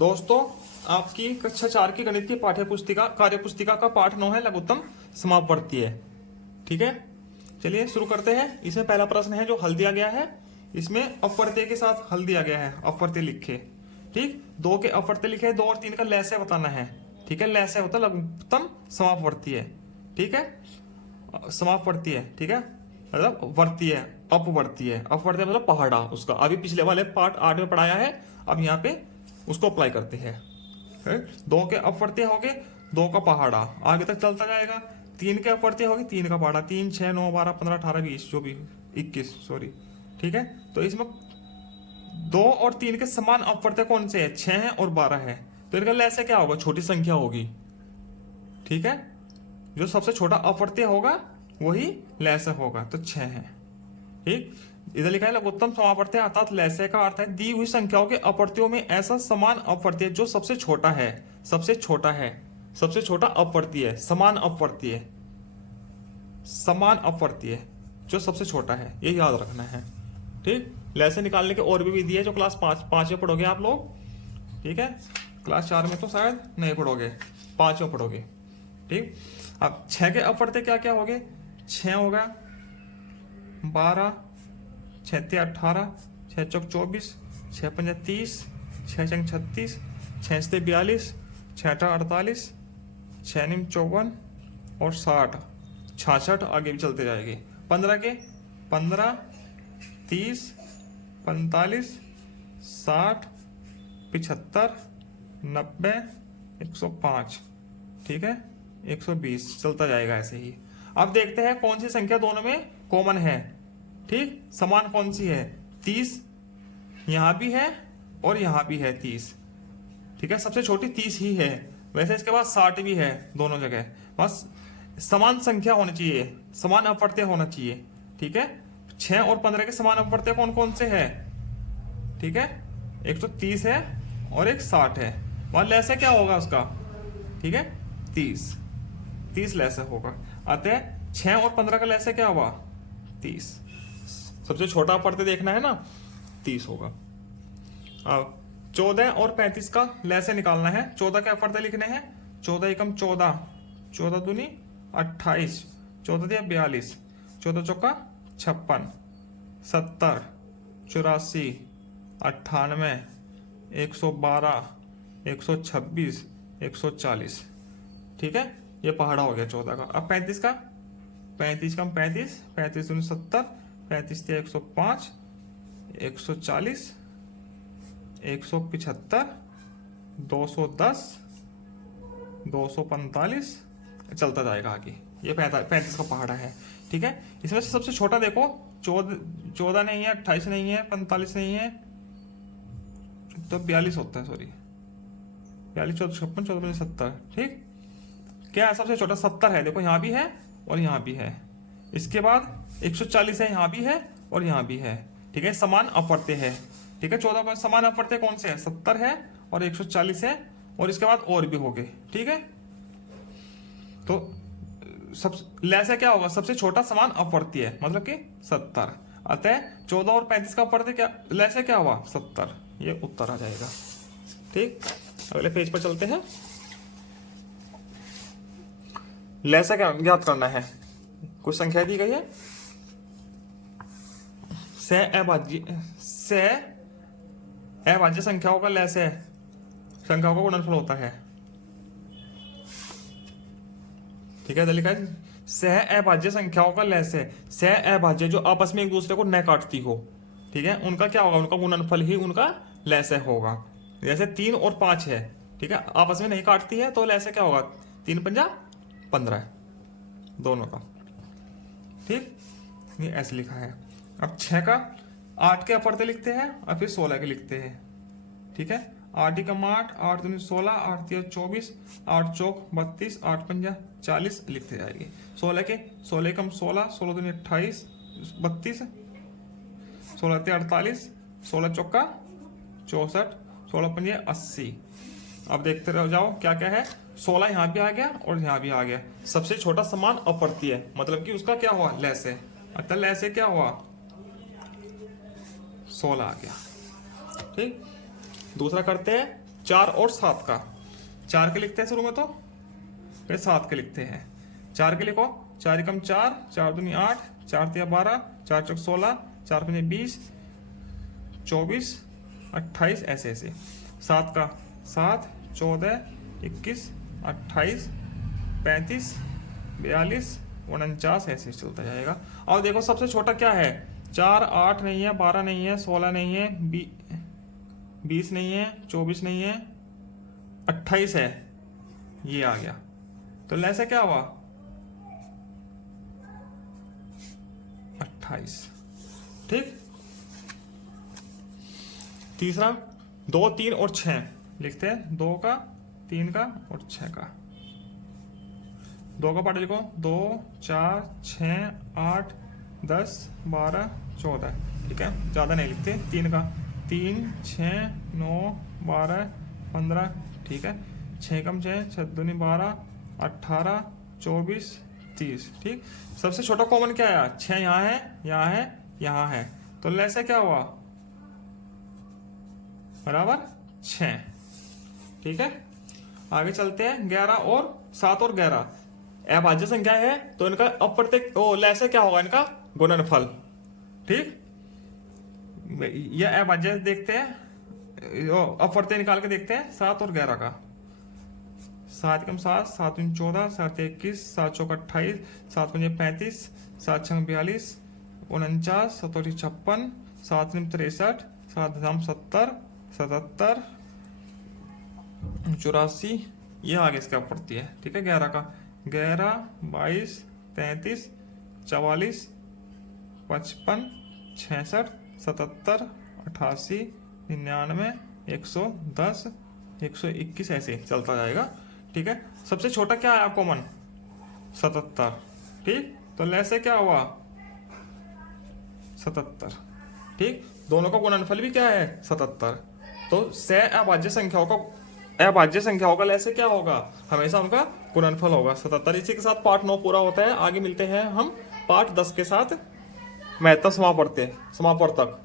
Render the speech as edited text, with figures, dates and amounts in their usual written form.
दोस्तों, आपकी कक्षा 4 की गणित की पाठ्य पुस्तिका कार्य पुस्तिका का पाठ 9 है लघुत्तम समापवर्ती है। ठीक है, चलिए शुरू करते हैं। इसमें पहला प्रश्न है जो हल दिया गया है, इसमें अपवर्त्य के साथ हल दिया गया है। अपवर्त्य लिखे, ठीक, 2 के अपवर्त्य लिखे, 2 और 3 का लैसे बताना है। ठीक है, लैसे होता है लघुत्तम समापवर्ती है। ठीक है, समापवर्ती है। ठीक है, मतलब वर्ती है, अपवर्ती है। अपवर्ती मतलब पहाड़ा उसका, अभी पिछले वाले पार्ट 8 में पढ़ाया है, अब यहाँ पे उसको अप्लाई करते हैं। 2 के अपवर्ती हो गए, 2 का पहाड़ा आगे तक चलता जाएगा। 3 के अपवर्ती हो गए, 3 का पहाड़ा, 3 6 9 12 15 18 20 जो भी 21 सॉरी। ठीक है, तो इसमें 2 और 3 के समान अपवर्त्य कौन से है? 6 है और 12 है। तो इनका लैसे क्या होगा? छोटी संख्या होगी। ठीक है, जो सबसे छोटा अपवर्त्य होगा वही लैसे होगा, तो 6 है। ठीक, इधर लिखा है लघुत्तम समापवर्त्य अर्थात लैसे का अर्थ है दी हुई संख्याओं के अपवर्त्यों में ऐसा समान अपवर्त्य जो सबसे छोटा है। सबसे छोटा है, सबसे छोटा अपवर्त्य, समान अपवर्त्य, समान अपवर्त्य जो सबसे छोटा है, ये याद रखना है। ठीक, लैसे निकालने के और भी विधि है जो क्लास 5 में पढ़ोगे आप लोग। ठीक है, क्लास 4 में तो शायद नहीं पढ़ोगे, 5 में पढ़ोगे। ठीक, अब 6 के अपवर्त्य क्या क्या हो गए? 6 होगा, 12, 6 ते 18, 6 चौक 24, 6 पंजा 30, 6 चंग 36, 6 से 42, 6 अठा 48, 6 निम 54 और 60 66 आगे भी चलते जाएंगे। 15 के 15, 30, 45, 60, 75, 90, 105। ठीक है, 120 चलता जाएगा ऐसे ही। अब देखते हैं कौन सी संख्या दोनों में कॉमन है। ठीक, समान कौन सी है? 30 यहां भी है और यहां भी है 30। ठीक है, सबसे छोटी 30 ही है। वैसे इसके बाद 60 भी है दोनों जगह। बस समान संख्या होनी चाहिए, समान अपवर्त्य होना चाहिए। ठीक है, 6 और 15 के समान अपवर्त्य कौन कौन से है? ठीक है, एक तो 30 है और एक 60 है। वहां लैसे क्या होगा उसका? ठीक है, 30 लैसे होगा। अतः 6 और 15 का लैसे क्या हुआ? 30। सबसे छोटा अपवर्त्य देखना है ना, 30 होगा। अब 14 और 35 का लैसे निकालना है। 14 के अपवर्त्य लिखने हैं। 14 एकम 14, 14 दूनी 28, 14 दिया 42, 14 चौका 56, 70, 84, 98, 112, 126, 140। ठीक है, ये पहाड़ा हो गया 14 का। अब 35 का, 35 कम 35, 35 दूनी 70, 35 दिया 105, 140, 175, 210, 245 चलता जाएगा आगे। ये 35 का पहाड़ा है। ठीक है, इसमें से सबसे छोटा देखो, 14 नहीं है, 28 नहीं है, 45 नहीं है, तो 42 होता है। सॉरी, 42, 14, 56, 14, 70। ठीक, क्या है सबसे छोटा? 70 है। देखो यहाँ भी है और यहाँ भी है। इसके बाद 140 है, यहाँ भी है और यहाँ भी है। ठीक है, समान अपवर्त्य है। ठीक है, 14 का समान अपवर्त्य कौन से है? 70 है और 140 है, और इसके बाद और भी हो गए। ठीक है, तो सब लैसे क्या होगा? सबसे छोटा समान अपवर्त्य है, मतलब कि 70। अतः 14 और 35 का अपवर्त्य क्या, लैसे क्या हुआ? 70। ये उत्तर आ जाएगा। ठीक, अगले पेज पर चलते हैं। लैसा क्या ज्ञात करना है? कुछ संख्या दी गई है, से अभाज्य संख्याओं का लैसे संख्याओं का गुणनफल होता है। ठीक है, लिखा है सह अभाज्य संख्याओं का लैसे। सह अभाज्य जो आपस में एक दूसरे को न काटती हो, ठीक है, उनका क्या होगा? उनका गुणनफल ही उनका लैसे होगा। जैसे 3 और 5 है, ठीक है, आपस में नहीं काटती है, तो लैसे क्या होगा? 3 पंजा 15 दोनों का। ठीक, ये ऐसे लिखा है। अब 6 का 8 के अपवर्त्य लिखते हैं और फिर 16 के लिखते हैं। ठीक है, 8 एकम 8, 8 दूनी 16, 8 तिया 24, 8 चौक 32, 8 पंजा 40 लिखते जाएंगे। 16 के 16 एकम 16, 16 दूनी 28, 32, 16 तिया 48, 16 चौका 64, 16 पंजे 80। अब देखते रह जाओ क्या क्या है। 16 यहाँ भी आ गया और यहाँ भी आ गया। सबसे छोटा समान अपवर्त्य है, मतलब कि उसका क्या हुआ? लैसे। अतः लैसे क्या हुआ? 16 आ गया। ठीक, दूसरा करते हैं 4 और 7 का। 4 के लिखते हैं शुरू में, तो फिर 7 के लिखते हैं। 4 के लिखो, 4 एकम 4, 4 दूनी 8, 4 तिया 12, 4 चौक 16, 4 पंजे 20, 24, 28, ऐसे ऐसे। 7 का 7, 14, 21, 28, 35, 42, 49, ऐसे चलता जाएगा। और देखो सबसे छोटा क्या है, 4, 8 नहीं है, 12 नहीं है, 16 नहीं है, 20 नहीं है, 24 नहीं है, 28 है, ये आ गया। तो ऐसे क्या हुआ, 28। ठीक। तीसरा 2, 3 और 6 लिखते हैं। 2 का, 3 का और 6 का। 2 का पार्ट लिखो, 2, 4, 6, 8, 10, 12, 14। ठीक है, ज़्यादा नहीं लिखते। 3 का 3, 6, 9, 12, 15। ठीक है, 6 कम 6, 6 दूनी 12, 18, 24, 30। ठीक। सबसे छोटा कॉमन क्या है, 6 यहाँ है, यहाँ है, यहाँ है, तो ऐसे क्या हुआ, बराबर 6। ठीक है, आगे चलते हैं। 11 और 7 और 11 अभाज्य संख्या है, तो इनका अप्रत्येक लैसे क्या होगा, इनका गुणनफल। ठीक, यह अभाज्य देखते हैं, अपवर्त्य निकाल के देखते हैं 7 और 11 का। 7 कम 7, 7 दूनी 14, 7 21, 7 चौक 28, 7 पंजे 35, 7 छंग 42, 49, 7 56, 7 63, 7 धाम 70, 77, 84, ये आगे इसका पड़ती है। ठीक है, 11 का 11, 22, 33, 44, 55, 66, 77, 88, 99, 110, 121, ऐसे चलता जाएगा। ठीक है, सबसे छोटा क्या आया कॉमन, 77। ठीक, तो ऐसे क्या हुआ, 77। ठीक, दोनों का गुणनफल भी क्या है, 77। तो से अभाज्य संख्याओं का ऐसे क्या होगा, हमेशा उनका गुणनफल होगा 77। इसी के साथ पार्ट 9 पूरा होता है। आगे मिलते हैं हम पार्ट 10 के साथ। महत्तम समापवर्तक।